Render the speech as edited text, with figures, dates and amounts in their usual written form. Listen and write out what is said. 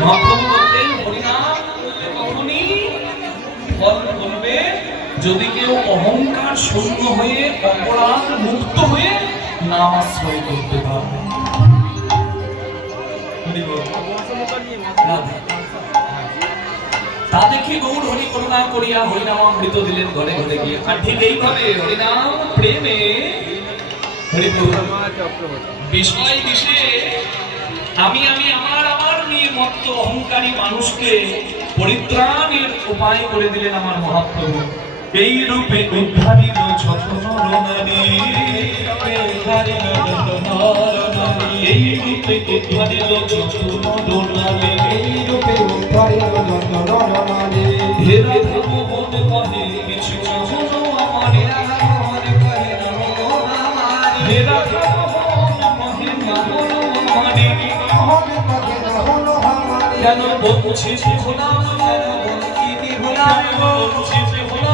মহাপ্রভু বলতেন হরিনাম করলে তখনই ফল করবে যদি কেউ অহংকার শূন্য হয়ে অপরাধ মুক্ত হয়ে নাম আশ্রয় করতে পারে। তা দেখি গৌর হরি করুণা করিয়া হরিনামামৃত দিলেন ঘরে ঘরে গিয়ে। আর ঠিক এইভাবে হরিনাম প্রেমে বিষয় বিশেষ আমি আমার নিয়ে মত্ত অহংকারী মানুষকে পরিত্রাণের উপায় করে দিলেন আমার মহাপ্রভু। এই রূপে উদ্ধারিল যত নরনারী, এই রূপে উদ্ধারিল যত নরনারী, এই রূপে উদ্ধারিল যত নরনারী। হে রাধা মোহন কহে কিছু কহনো আমারে, হে রাধা মোহন কহে কহনো আমারে, কেন বলছিস ভোলা, কেন বলছিস ভোলা,